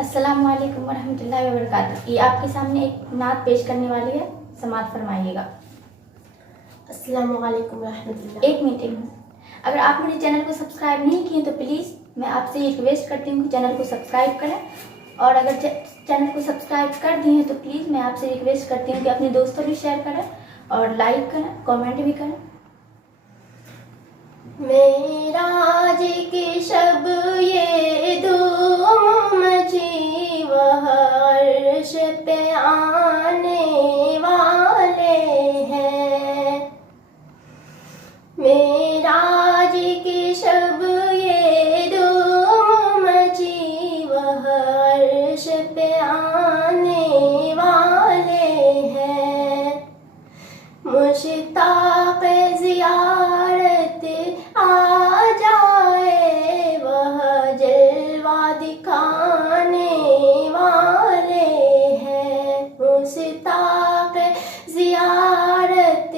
अस्सलाम वालेकुम वरहमतुल्लाहि वबरकातुहू। ये आपके सामने एक नात पेश करने वाली है, समात फरमाइएगा। अस्सलामु अलैकुम रहमतुल्लाह। एक मिनट। अगर आप मेरे चैनल को सब्सक्राइब नहीं किए तो प्लीज़ मैं आपसे ये रिक्वेस्ट करती हूँ कि चैनल को सब्सक्राइब करें, और अगर चैनल को सब्सक्राइब कर दिए हैं तो प्लीज़ मैं आपसे रिक्वेस्ट करती हूँ कि अपने दोस्तों भी शेयर करें और लाइक करें, कमेंट भी करें। मेराज की शब ये धूम मची, वह अर्श पे आने वाले हैं। मेराज की शब ये धूम मची, वह अर्श पे आने वाले हैं। मुश्ताक़ ज़ियारत आ जाए, वह जलवा दिखाने वाले हैं। मुश्ताक़ ज़ियारत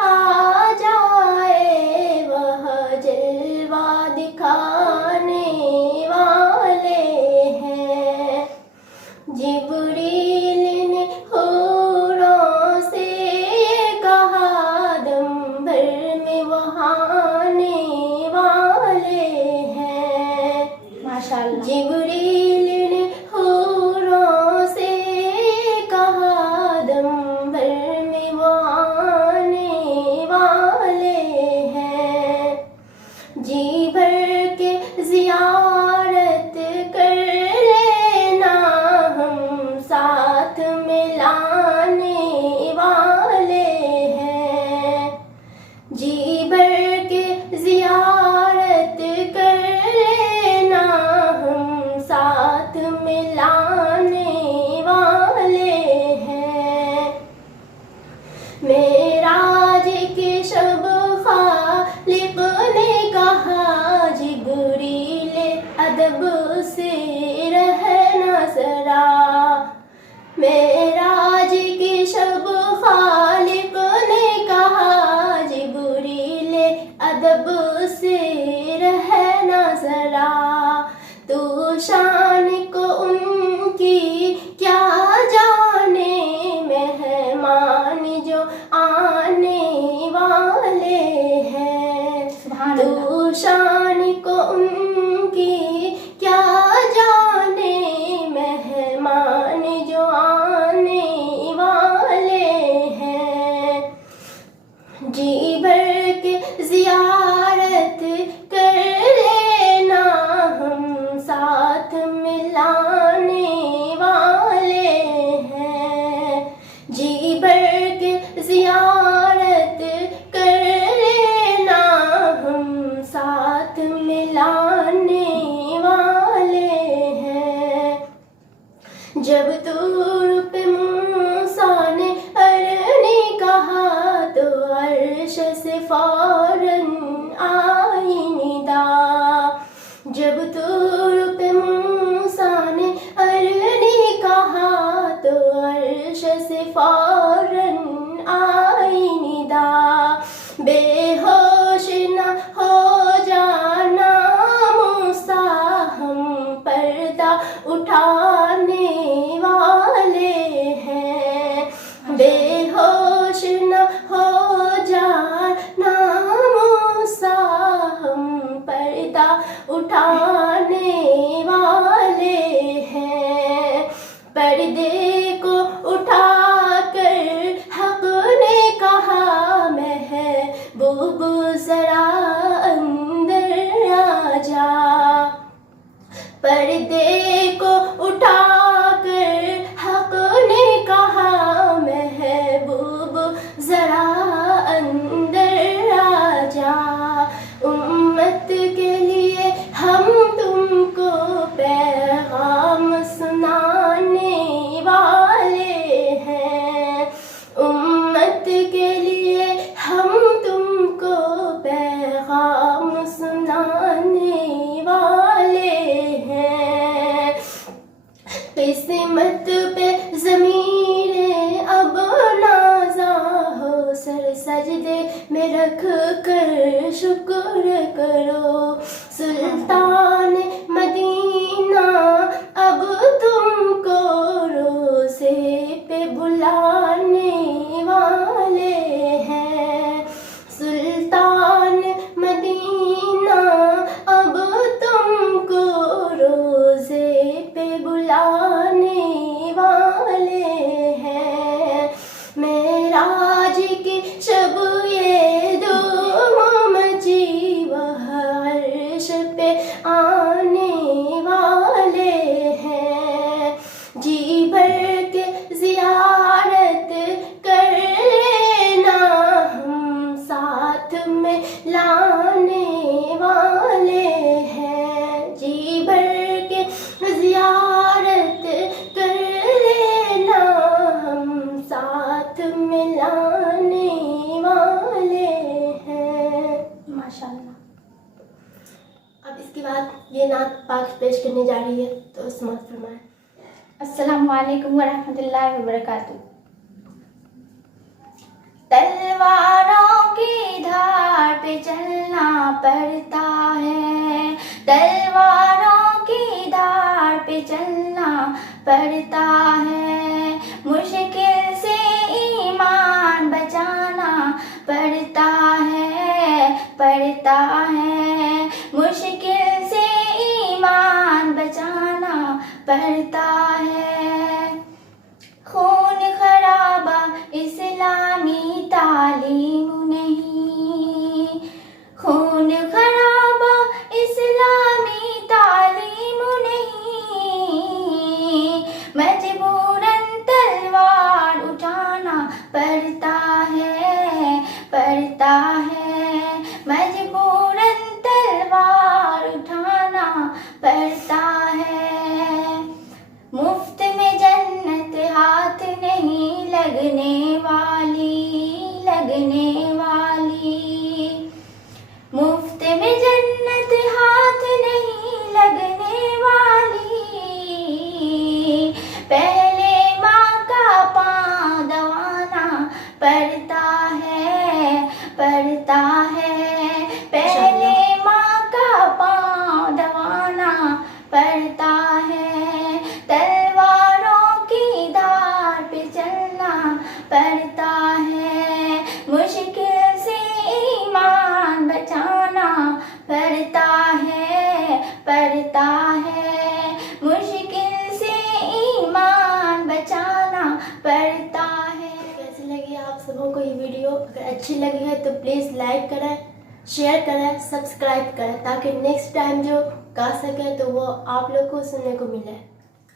आ जाए, वह जलवा दिखाने वाले हैं। जिब्रील ने हूरों से कहा, दम भर में वहाँ आने वाले हैं। माशाअल्लाह। जिब्रील ने हूरों से कहा, दम भर में वहाँ आने वाले हैं। जी भर के ज़ियारत कर लेना, हम साथ में लाने वाले हैं। जी भर के ज़ियारत कर लेना, हम साथ में लाने वाले हैं। मेराज की शब खालिक ने कहा, जिब्रील अदब से रहना ज़रा। मेराज की शब खालिक ने कहा, जिब्रील अदब से रहना ज़रा। तू शान को उनकी क्या जाने, मेहमान जो आने वाले हैं। सुभान अल्लाह। तू शान को उनकी क्या जाने, मेहमान जो आने वाले हैं। जी भर के ज़ियारत कर लेना, हम साथ मिलाने वाले हैं। जी भर के ज़ियारत कर लेना, हम साथ मिलाने वाले हैं। जब तूर पे मूसा ने अरने कहा, तो अर्श से फौरन आई निदा। जब तूर पे मूसा ने अरने कहा, तो अर्श से फौरन आई निदा। बेहोश न हो जाना मूसा, हम पर्दा उठाने वाले हैं। बेहोश न हो जाना मूसा, हम पर्दा उठाने वाले हैं। पर्दे को उठाकर हक़ ने कहा, महबूब ज़रा अंदर आ जा। पर्दे को उठाकर हक़ ने कहा, महबूब ज़रा अंदर आ जा। उम्मत के लिए हम तुमको पैगाम सुनाने वाले हैं। उम्मत के लिए हम तुमको पैगाम सुनाने वाले हैं। किस्मत पे ज़मीरे अब नाज़ा हो, सर सजदे में रख कर शुक्र करो। सुल्तान मदीना अब یہ نعت پاک پیش کرنے جا رہی ہے تو سماعت فرمائیں۔ السلام علیکم ورحمۃ اللہ وبرکاتہ۔ تلواروں کی دھار پہ چلنا پڑتا ہے، تلواروں کی دھار پہ چلنا پڑتا ہے، مشکل سے ایمان بچانا پڑتا ہے، پڑتا ہے، مشکل سے ایمان بچانا پڑتا ہے۔ خون خرابہ اسلامی تعلیم نہیں، خون خرابہ اسلامی تعلیم نہیں، مجبوراً تلوار اٹھانا پڑتا ہے، پڑتا ہے، مجبوراً تلوار اٹھانا پڑتا ہے۔ مفت میں جنت ہاتھ نہیں لگنے والی، لگنے والی، مفت میں جنت ہاتھ نہیں لگنے والی، پہلے ماں کا پاؤں دبانا پڑتا ہے، پڑتا ہے، پہلے ماں کا پاؤں دبانا پڑتا ہے، تلواروں کی دھار پہ چلنا پڑتا ہے، مشکل سے ایمان بچانا پڑتا ہے، پڑتا ہے، مشکل سے ایمان بچانا پڑتا ہے۔ کیسی لگی آپ سبوں کو یہ ویڈیو؟ اگر اچھی لگی ہے تو پلیز لائک کریں، شیئر کریں، سبسکرائب کریں تاکہ نیکسٹ ٹائم جو گا سکے تو وہ آپ لوگ کو سننے کو ملے۔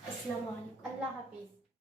السلام علیکم، اللہ حافظ۔